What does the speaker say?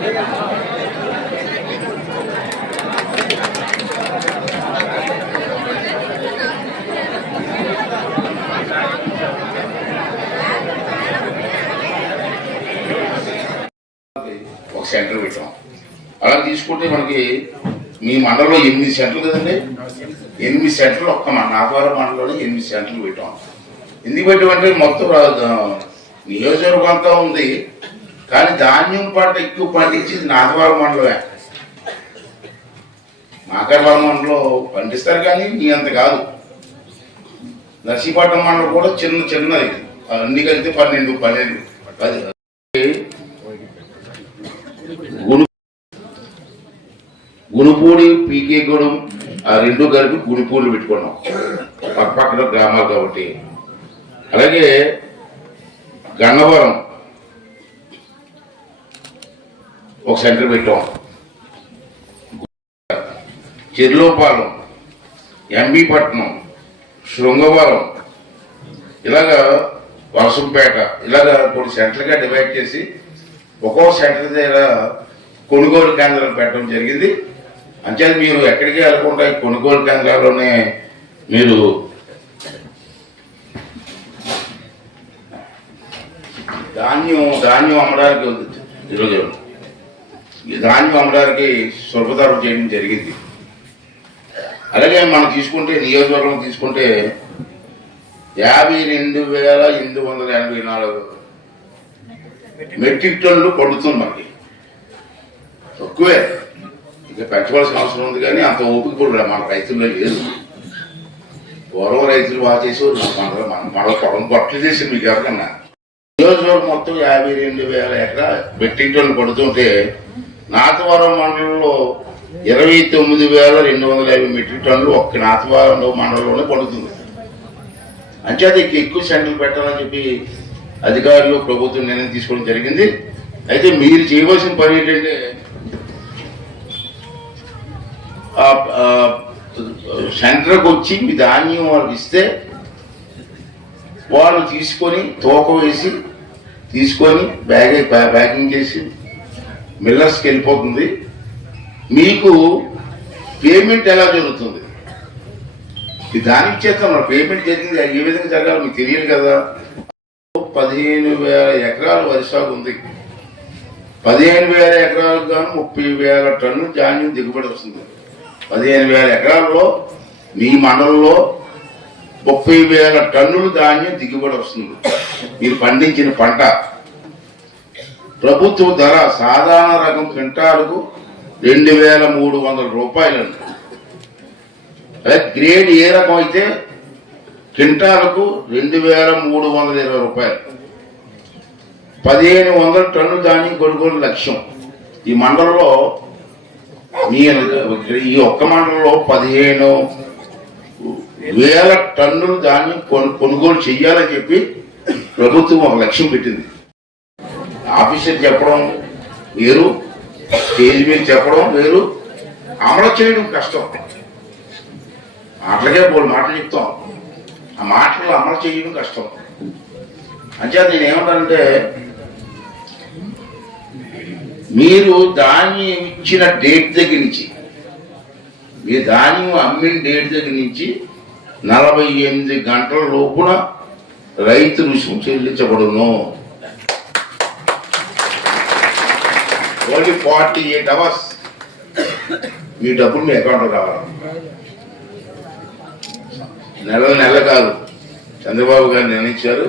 ఒక సెంటర్ పెట్టాం. అలా తీసుకుంటే మనకి మీ మండలంలో ఎనిమిది సెంటర్లు కదండి? ఎనిమిది సెంటర్లు ఒక్క మన నాగవరం మండలంలో ఎనిమిది సెంటర్లు పెట్టాం. ఎందుకు పెట్టామంటే మొత్తం నియోజకవర్గం అంతా ఉంది. కానీ ధాన్యం పంట ఎక్కువ పండించేది నాగవరం మండలమే. నాగవరం మండలం పండిస్తారు కానీ నీ అంత కాదు. నర్సీపట్నం మండలం కూడా చిన్న చిన్నది. అన్ని కలిపితే పన్నెండు పన్నెండు పది. గును గునుపూడి పీకేగూడెం ఆ రెండు కలిపి గునిపూడి పెట్టుకున్నాం. పక్కపక్కన గ్రామాలు కాబట్టి. అలాగే గన్నవరం. ఒక సెంటర్ పెట్టాం. చెర్లోపాలెం ఎంబీపట్నం శృంగవరం ఇలాగా వలసంపేట ఇలాగా కొన్ని సెంటర్లుగా డివైడ్ చేసి ఒక్కో సెంటర్ దగ్గర కొనుగోలు కేంద్రాలు పెట్టడం జరిగింది. అంచేది మీరు ఎక్కడికి వెళ్ళకుండా ఈ కొనుగోలు కేంద్రాల్లోనే మీరు ధాన్యం ధాన్యం అమ్మడానికి ఉంది. ఈరోజు ఈ ధాన్యం స్వర్గతారం సులభతరం చేయడం జరిగింది. అలాగే మనం తీసుకుంటే నియోజకవర్గం తీసుకుంటే యాభై రెండు వేల ఎనిమిది వందల ఎనభై నాలుగు మెట్రిక్ టన్నులు పడుతుంది మనకి. తక్కువే. ఇక పెంచవలసిన అవసరం ఉంది కానీ అంత ఓపిక కూడా మన రైతుల్లో లేదు. పూర్వం రైతులు బాగా చేసేవారు. మన మన పొలం గొట్టలు చేసి మీకు ఎవరికన్నా. నియోజకవర్గం మొత్తం యాభై రెండు వేల ఎకరా మెట్రిక్ టన్నులు పడుతుంటే నాతవరం మండలంలో ఇరవై తొమ్మిది వేల రెండు వందల యాభై మెట్రిక్ టన్నులు ఒక్క నాతవరం మండలంలోనే పండుతుంది. అంచేత అది ఎక్కువ సెంటర్లు పెట్టాలని చెప్పి అధికారులు ప్రభుత్వం నిర్ణయం తీసుకోవడం జరిగింది. అయితే మీరు చేయవలసిన పని ఏంటంటే సెంటర్కి వచ్చి మీ ధాన్యం వాళ్ళకి ఇస్తే వాళ్ళు తీసుకొని తోక వేసి తీసుకొని బ్యాగ్ ప్యాకింగ్ చేసి మిల్లర్స్కి వెళ్ళిపోతుంది మీకు పేమెంట్ ఎలా జరుగుతుంది? దానికి చేస్తాం మన పేమెంట్ జరిగింది ఏ విధంగా జరగాలి మీకు తెలియదు కదా. పదిహేను వేల ఎకరాల వరి సాగు ఉంది. పదిహేను వేల ఎకరాలకు గాను ముప్పై వేల టన్ను ధాన్యం దిగుబడి వస్తుంది. పదిహేను వేల ఎకరాల్లో మీ మండలంలో ముప్పై వేల టన్నులు ధాన్యం దిగుబడి వస్తుంది. మీరు పండించిన పంట ప్రభుత్వ ధర సాధారణ రకం క్వింటాలకు రెండు వేల మూడు వందల రూపాయలండి. అదే గ్రేడ్ ఏ రకం అయితే క్వింటాలకు రెండు వేల మూడు వందల ఇరవై రూపాయలు. పదిహేను వందల టన్ను ధాన్యం కొనుగోలు లక్ష్యం. ఈ మండలంలో మీ ఈ ఒక్క మండలంలో పదిహేను వేల టన్నులు ధాన్యం కొను- కొనుగోలు చెయ్యాలని చెప్పి ప్రభుత్వం ఒక లక్ష్యం పెట్టింది. ఆఫీసర్ చెప్పడం వేరు స్టేజ్ మీద చెప్పడం వేరు అమలు చేయడం కష్టం. మాటలకే మూడు మాటలు చెప్తాం. ఆ మాటలు అమలు చేయడం కష్టం. అంచేత నేను ఏమంటానంటే మీరు ధాన్యం ఇచ్చిన డేట్ దగ్గర నుంచి మీ ధాన్యం అమ్మిన డేట్ దగ్గర నుంచి నలభై ఎనిమిది గంటల లోపున రైతు రుసుము చెల్లించబడును. ఓన్లీ ఫార్టీ ఎయిట్ అవర్స్ మీ డబ్బులు మీ అకౌంట్లో రావాలి. నెల నెల కాదు. చంద్రబాబు గారు నిర్ణయించారు.